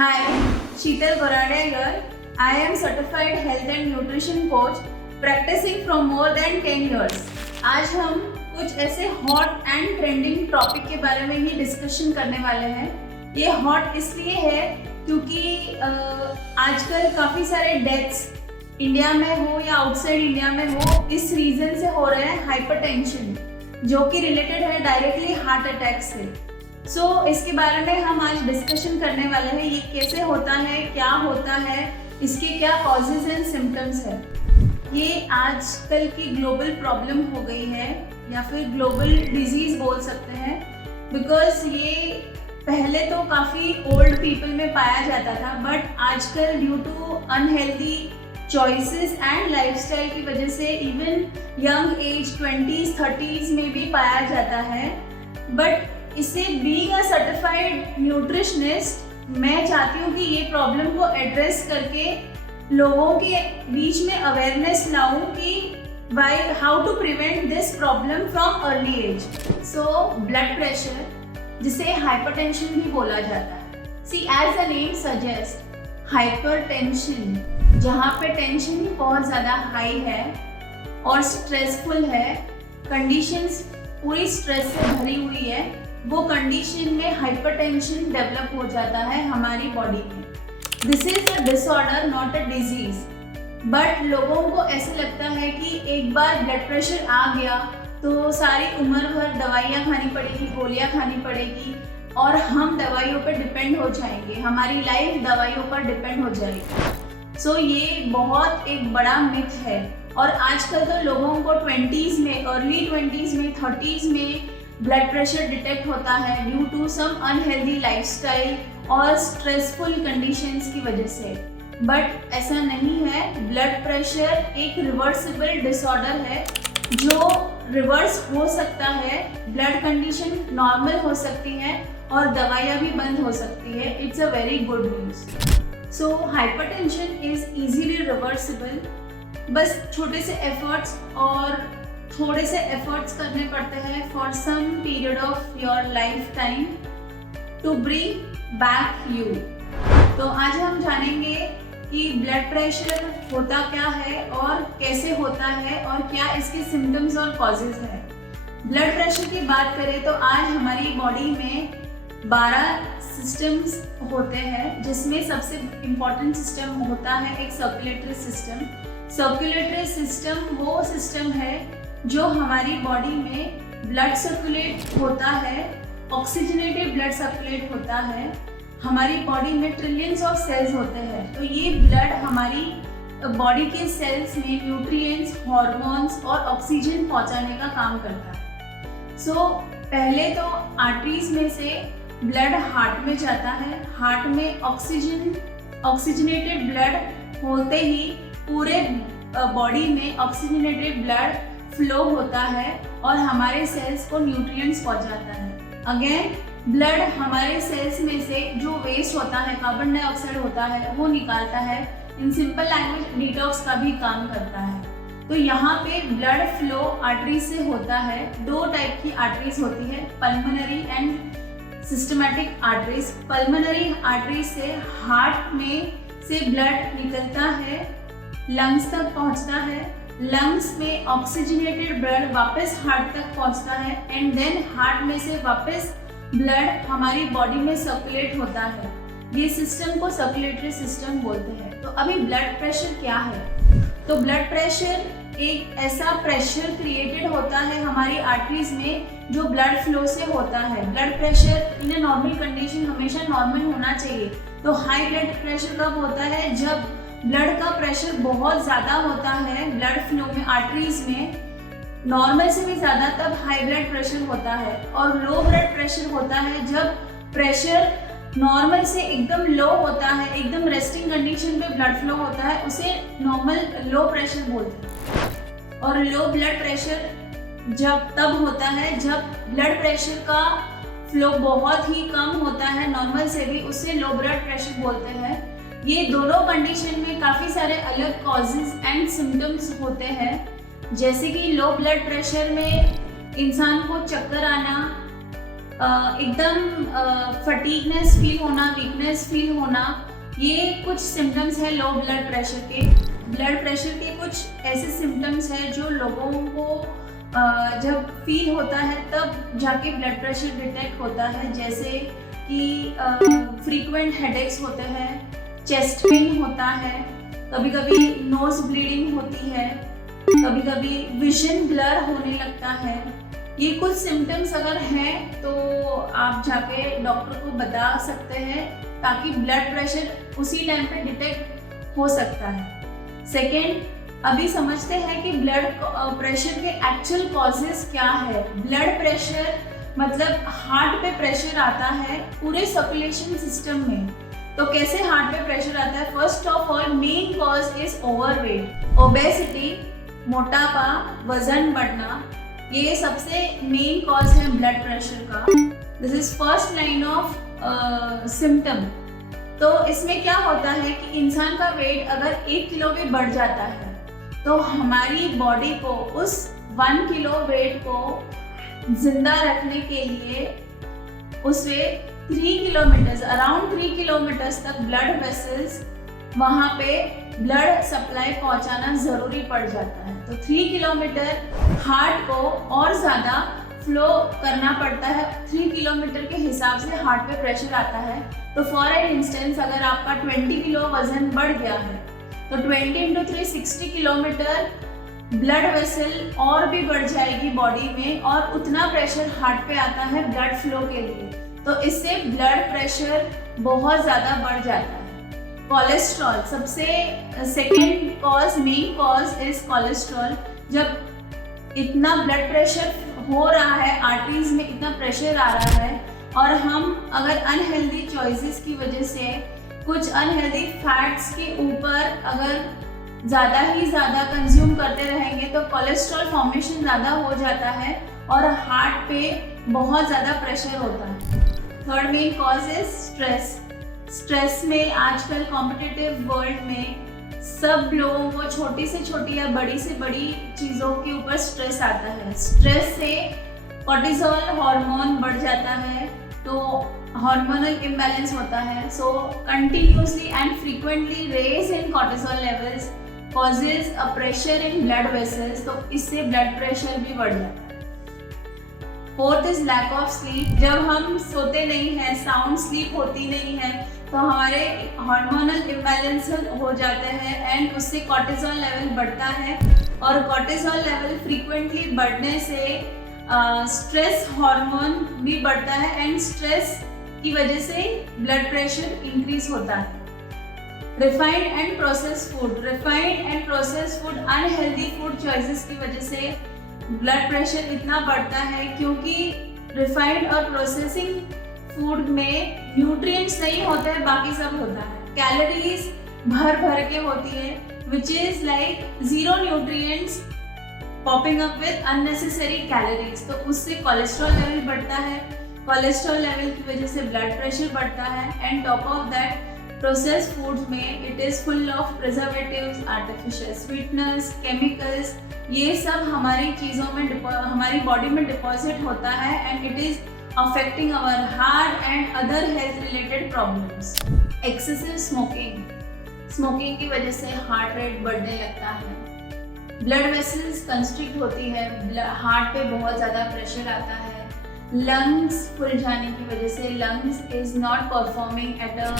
Hi, Sheetal Goradia here. I am certified health and nutrition coach practicing from more than 10 years. आज हम कुछ ऐसे hot and trending topic के बारे में ही डिस्कशन करने वाले हैं। ये हॉट इसलिए है क्योंकि आजकल काफ़ी सारे डेथ्स इंडिया में हो या आउटसाइड इंडिया में हो, इस रीज़न से हो रहे हैं हाइपरटेंशन, जो कि रिलेटेड है डायरेक्टली हार्ट अटैक से। इसके बारे में हम आज डिस्कशन करने वाले हैं। ये कैसे होता है, क्या होता है, इसके क्या कॉजेज एंड सिम्टम्स है। ये आजकल की ग्लोबल प्रॉब्लम हो गई है या फिर ग्लोबल डिजीज बोल सकते हैं, बिकॉज ये पहले तो काफ़ी ओल्ड पीपल में पाया जाता था, बट आजकल due to unhealthy choices and lifestyle की वजह से even young age 20s 30s में भी पाया जाता है। बट इसे बीइंग अ सर्टिफाइड न्यूट्रिशनिस्ट मैं चाहती हूँ कि ये प्रॉब्लम को एड्रेस करके लोगों के बीच में अवेयरनेस लाऊं कि how to prevent this problem from early age. Blood pressure, जिसे हाइपरटेंशन भी बोला जाता है। See as the name suggest, hypertension, जहाँ पे टेंशन बहुत ज़्यादा हाई है और स्ट्रेसफुल है, कंडीशंस पूरी स्ट्रेस से भरी हुई है, वो कंडीशन में हाइपरटेंशन डेवलप हो जाता है हमारी बॉडी में। This is a disorder, not a disease. But लोगों को ऐसे लगता है कि एक बार ब्लड प्रेशर आ गया तो सारी उम्र भर दवाइयाँ खानी पड़ेगी, गोलियाँ खानी पड़ेगी और हम दवाइयों पर डिपेंड हो जाएंगे, हमारी लाइफ दवाइयों पर डिपेंड हो जाएगी। ये बहुत एक बड़ा मिथ है और आजकल तो लोगों को 20s में, अर्ली 20s में, 30s में ब्लड प्रेशर डिटेक्ट होता है due to some unhealthy lifestyle और स्ट्रेसफुल कंडीशंस की वजह से। बट ऐसा नहीं है। ब्लड प्रेशर एक रिवर्सिबल डिसऑर्डर है जो रिवर्स हो सकता है, ब्लड कंडीशन नॉर्मल हो सकती है और दवाइयाँ भी बंद हो सकती है। It's a very good news. Hypertension is easily reversible. बस छोटे से एफर्ट्स और थोड़े से एफर्ट्स करने पड़ते हैं for some period of your lifetime to bring back you. तो आज हम जानेंगे कि ब्लड प्रेशर होता क्या है और कैसे होता है और क्या इसके सिम्टम्स और कॉजेज है। ब्लड प्रेशर की बात करें तो आज हमारी बॉडी में 12 सिस्टम्स होते हैं, जिसमें सबसे इम्पॉर्टेंट सिस्टम होता है एक सर्कुलेटरी सिस्टम। सर्कुलेटरी सिस्टम वो सिस्टम है जो हमारी बॉडी में ब्लड सर्कुलेट होता है, ऑक्सीजनेटेड ब्लड सर्कुलेट होता है। हमारी बॉडी में ट्रिलियंस ऑफ सेल्स होते हैं, तो ये ब्लड हमारी बॉडी के सेल्स में न्यूट्रिएंट्स, हार्मोन्स और ऑक्सीजन पहुंचाने का काम करता है। पहले तो आर्टरीज में से ब्लड हार्ट में जाता है। हार्ट में ऑक्सीजनेटेड ब्लड होते ही पूरे बॉडी में ऑक्सीजनेटेड ब्लड फ्लो होता है और हमारे सेल्स को न्यूट्रिएंट्स पहुंचाता है। अगेन ब्लड हमारे सेल्स में से जो वेस्ट होता है, कार्बन डाइऑक्साइड होता है, वो निकालता है। इन सिंपल लैंग्वेज डिटॉक्स का भी काम करता है। तो यहाँ पे ब्लड फ्लो आर्टरीज से होता है। 2 टाइप की आर्टरीज होती है, pulmonary and systematic arteries. Pulmonary arteries से हार्ट में से ब्लड निकलता है, लंग्स तक पहुँचता है, लंग्स में ऑक्सीजनेटेड ब्लड वापस हार्ट तक पहुंचता है एंड देन हार्ट में से वापस ब्लड हमारी बॉडी में सर्कुलेट होता है। ये सिस्टम को सर्कुलेटरी सिस्टम बोलते हैं। तो अभी ब्लड प्रेशर क्या है? तो ब्लड प्रेशर एक ऐसा प्रेशर क्रिएटेड होता है हमारी आर्टरीज में जो ब्लड फ्लो से होता है। Blood pressure in a normal condition हमेशा नॉर्मल होना चाहिए। तो हाई ब्लड प्रेशर कब होता है? जब ब्लड का प्रेशर बहुत ज़्यादा होता है ब्लड फ्लो में, आर्टरीज में, नॉर्मल से भी ज़्यादा, तब हाई ब्लड प्रेशर होता है। और लो ब्लड प्रेशर होता है जब प्रेशर नॉर्मल से एकदम लो होता है, एकदम रेस्टिंग कंडीशन पे ब्लड फ्लो होता है, उसे नॉर्मल लो प्रेशर बोलते हैं। और लो ब्लड प्रेशर जब तब होता है जब ब्लड प्रेशर का फ्लो बहुत ही कम होता है नॉर्मल से भी, उसे लो ब्लड प्रेशर बोलते हैं। ये दोनों कंडीशन में काफ़ी सारे अलग कॉजेज एंड सिम्टम्स होते हैं, जैसे कि लो ब्लड प्रेशर में इंसान को चक्कर आना, एकदम फटीगनेस फील होना, वीकनेस फील होना, ये कुछ सिम्टम्स है लो ब्लड प्रेशर के। ब्लड प्रेशर के कुछ ऐसे सिम्टम्स हैं जो लोगों को जब फील होता है तब जाके ब्लड प्रेशर डिटेक्ट होता है, जैसे कि फ्रीक्वेंट हेडेक्स होते हैं, चेस्ट पेन होता है, कभी कभी नोज ब्लीडिंग होती है, कभी कभी विजन ब्लर होने लगता है। ये कुछ सिम्टम्स अगर हैं तो आप जाके डॉक्टर को बता सकते हैं ताकि ब्लड प्रेशर उसी टाइम पे डिटेक्ट हो सकता है। सेकेंड, अभी समझते हैं कि ब्लड प्रेशर के एक्चुअल कॉजेस क्या है। ब्लड प्रेशर मतलब हार्ट पे प्रेशर आता है पूरे सर्कुलेशन सिस्टम में। तो कैसे हार्ट पे प्रेशर आता है? First of all main cause is overweight, obesity, मोटापा, वजन बढ़ना, ये सबसे मेन कॉज है ब्लड प्रेशर का। This is first line of symptom. तो इसमें क्या होता है कि इंसान का वेट अगर 1 किलो भी बढ़ जाता है तो हमारी बॉडी को उस 1 किलो वेट को जिंदा रखने के लिए उसे 3 किलोमीटर्स, अराउंड 3 किलोमीटर्स तक ब्लड वेसल्स वहाँ पे ब्लड सप्लाई पहुँचाना ज़रूरी पड़ जाता है। तो 3 किलोमीटर हार्ट को और ज़्यादा फ्लो करना पड़ता है। 3 किलोमीटर के हिसाब से हार्ट पे प्रेशर आता है। तो फॉर एन इंस्टेंस अगर आपका 20 किलो वजन बढ़ गया है तो 20 × 3 60 किलोमीटर ब्लड वेसल और भी बढ़ जाएगी बॉडी में, और उतना प्रेशर हार्ट पे आता है ब्लड फ्लो के लिए। तो इससे ब्लड प्रेशर बहुत ज़्यादा बढ़ जाता है। कोलेस्ट्रॉल सबसे second cause, main cause is cholesterol. जब इतना ब्लड प्रेशर हो रहा है, आर्टरीज में इतना प्रेशर आ रहा है, और हम अगर अनहेल्दी चॉइसेस की वजह से कुछ अनहेल्दी फैट्स के ऊपर अगर ज़्यादा ही ज़्यादा कंज्यूम करते रहेंगे तो कोलेस्ट्रॉल फॉर्मेशन ज़्यादा हो जाता है और हार्ट पे बहुत ज़्यादा प्रेशर होता है। Third main cause is stress. Stress में आजकल कॉम्पिटिटिव वर्ल्ड में सब लोगों को छोटी से छोटी या बड़ी से बड़ी चीज़ों के ऊपर स्ट्रेस आता है। स्ट्रेस से कॉर्टिसोल हार्मोन बढ़ जाता है, तो हार्मोनल इम्बैलेंस होता है। So continuously and frequently raise in cortisol levels causes a pressure in blood vessels, तो इससे ब्लड प्रेशर भी बढ़ जाता है। Fourth is lack of sleep. जब हम सोते नहीं हैं, साउंड स्लीप होती नहीं है, तो हमारे हार्मोनल इम्बैलेंस हो जाते हैं एंड उससे कॉर्टिसोल लेवल बढ़ता है, और कॉर्टिसोल लेवल फ्रीक्वेंटली बढ़ने से स्ट्रेस हार्मोन भी बढ़ता है एंड स्ट्रेस की वजह से ब्लड प्रेशर इंक्रीज होता है। Refined and processed food, refined and processed food, unhealthy food choices की वजह से ब्लड प्रेशर इतना बढ़ता है, क्योंकि रिफाइंड और प्रोसेसिंग फूड में न्यूट्रिएंट्स नहीं होते हैं, बाकी सब होता है। कैलोरीज भर भर के होती है, which is like zero nutrients popping up with unnecessary calories. तो उससे कोलेस्ट्रॉल लेवल बढ़ता है, कोलेस्ट्रॉल लेवल की वजह से ब्लड प्रेशर बढ़ता है। And top of that processed foods में it is full of preservatives, artificial sweeteners, chemicals, ये सब हमारी चीज़ों में हमारी बॉडी में डिपॉजिट होता है and it is affecting our heart and other health related problems. Excessive smoking, smoking की वजह से हार्ट रेट बढ़ने लगता है, ब्लड वेसल्स कंस्ट्रिक्ट होती है, हार्ट पे बहुत ज़्यादा प्रेशर आता है, लंग्स फुल जाने की वजह से lungs is not performing at a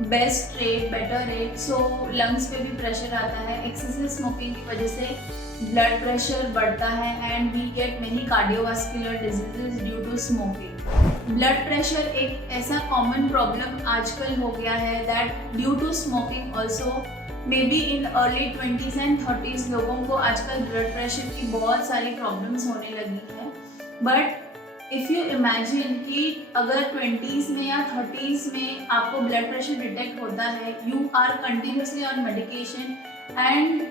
best rate, better rate, so lungs पे भी प्रेशर आता है। एक्सेसिव स्मोकिंग की वजह से ब्लड प्रेशर बढ़ता है and we get many cardiovascular diseases due to smoking. Blood pressure एक ऐसा कॉमन प्रॉब्लम आजकल हो गया है that due to smoking also may be in early 20s and 30s लोगों को आजकल ब्लड प्रेशर की बहुत सारी प्रॉब्लम्स होने लगी है। बट इफ़ यू इमेजिन कि अगर 20s में या 30s में आपको ब्लड प्रेशर डिटेक्ट होता है, you are continuously on medication and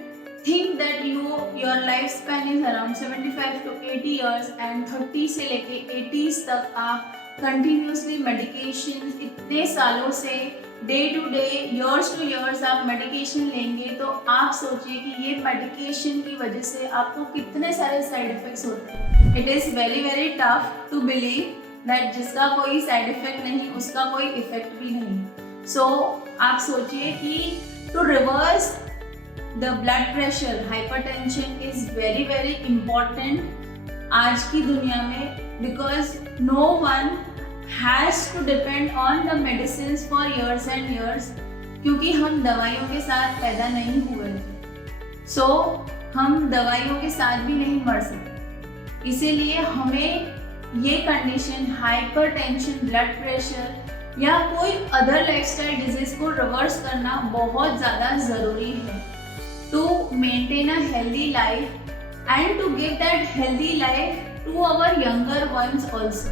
think that your life span is around 75 to 80 years and 30 से लेके 80s तक आप कंटिन्यूसली मेडिकेशन इतने सालों से day to day, years to years आप मेडिकेशन लेंगे, तो आप सोचिए कि ये मेडिकेशन की वजह से आपको कितने सारे साइड इफ़ेक्ट्स होते हैं। It is very very tough to believe that जिसका कोई साइड इफेक्ट नहीं, उसका कोई इफेक्ट भी नहीं। सो आप सोचिए कि to reverse the blood pressure, hypertension is very very important आज की दुनिया में, because no one has to depend on the medicine for years and years, क्योंकि हम दवाइयों के साथ पैदा नहीं हुए थे। सो हम दवाइयों के साथ भी नहीं मर सकते। इसीलिए हमें ये कंडीशन, हाइपरटेंशन, ब्लड प्रेशर या कोई अदर लाइफस्टाइल डिजीज को रिवर्स करना बहुत ज़्यादा ज़रूरी है to maintain a healthy life and to give that healthy life to our younger ones also.